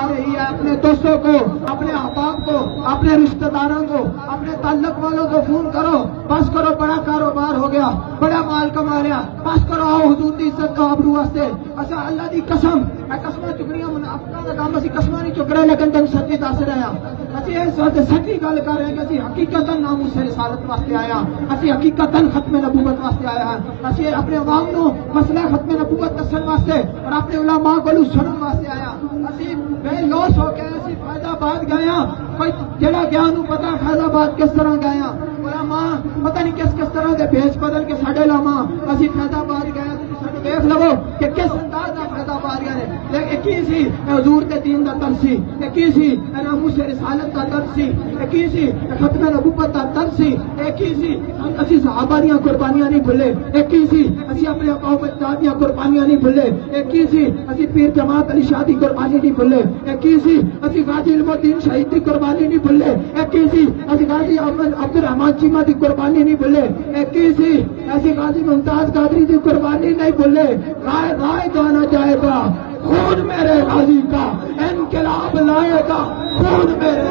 جا رہی ہے اپنے دوستوں کو، اپنے احباب کو، اپنے رشتہ داروں کو، اپنے تعلق والوں کو فون کرو، بس کرو بڑا کاروبار ہو گیا، بڑا مال کما لیا، بس کرو آؤ حضور دی عزت کا آبرو واسطے اچھا اللہ دی قسم قسماں چکڑیاں منافقاں دا کام اسی قسماں نہیں چک رہے لیکن تم سچی دس رہے ہیں اسی اس وقت سچی گل کر رہے ہیں کہ اسی حقیقتاً ناموس رسالت واسطے آیا، اسی حقیقتاً ختم نبوت واسطے آیا ہے، اسی اپنے عوام نو مسئلہ ختم نبوت دسن واسطے اور اپنے علماء کو سنن واسطے آیا، اسی بے لوس ہو کے اسی فیض آباد گئے ہیں، کوئی جڑا گیا نو پتا فیض آباد کس طرح گئے ہیں، علماء پتہ نہیں کس طرح کے بھیس بدل کے ساڈے علماء اسی فیض آباد گئے دیکھ لو کہ کس انداز کا فائدہ پا رہے ہیں، لیکن کی سی حضور کے دین کا درد سی، کی سی ناموس رسالت کا درد سی، کی سی ختم نبوت کا درد سی، کی سی اسی صحابہ دیاں قربانیاں نہیں بھولے، کی سی اسی اپنے قوم دیاں قربانیاں نہیں بھولے، کی سی اسی پیر جماعت علی شاہ دی قربانی نہیں بھولے، کی سی اسی غازی علم الدین شہید دی قربانی نہیں بھولے، کی سی اسی غازی عبد الرحمان چیمہ دی قربانی نہیں بھولے، کی سی ایسی غازی ممتاز قادری دی قربانی نہیں بھولے، رائے رائے جانا جائے گا خون میرے غازی کا، انقلاب لائے گا خون میرے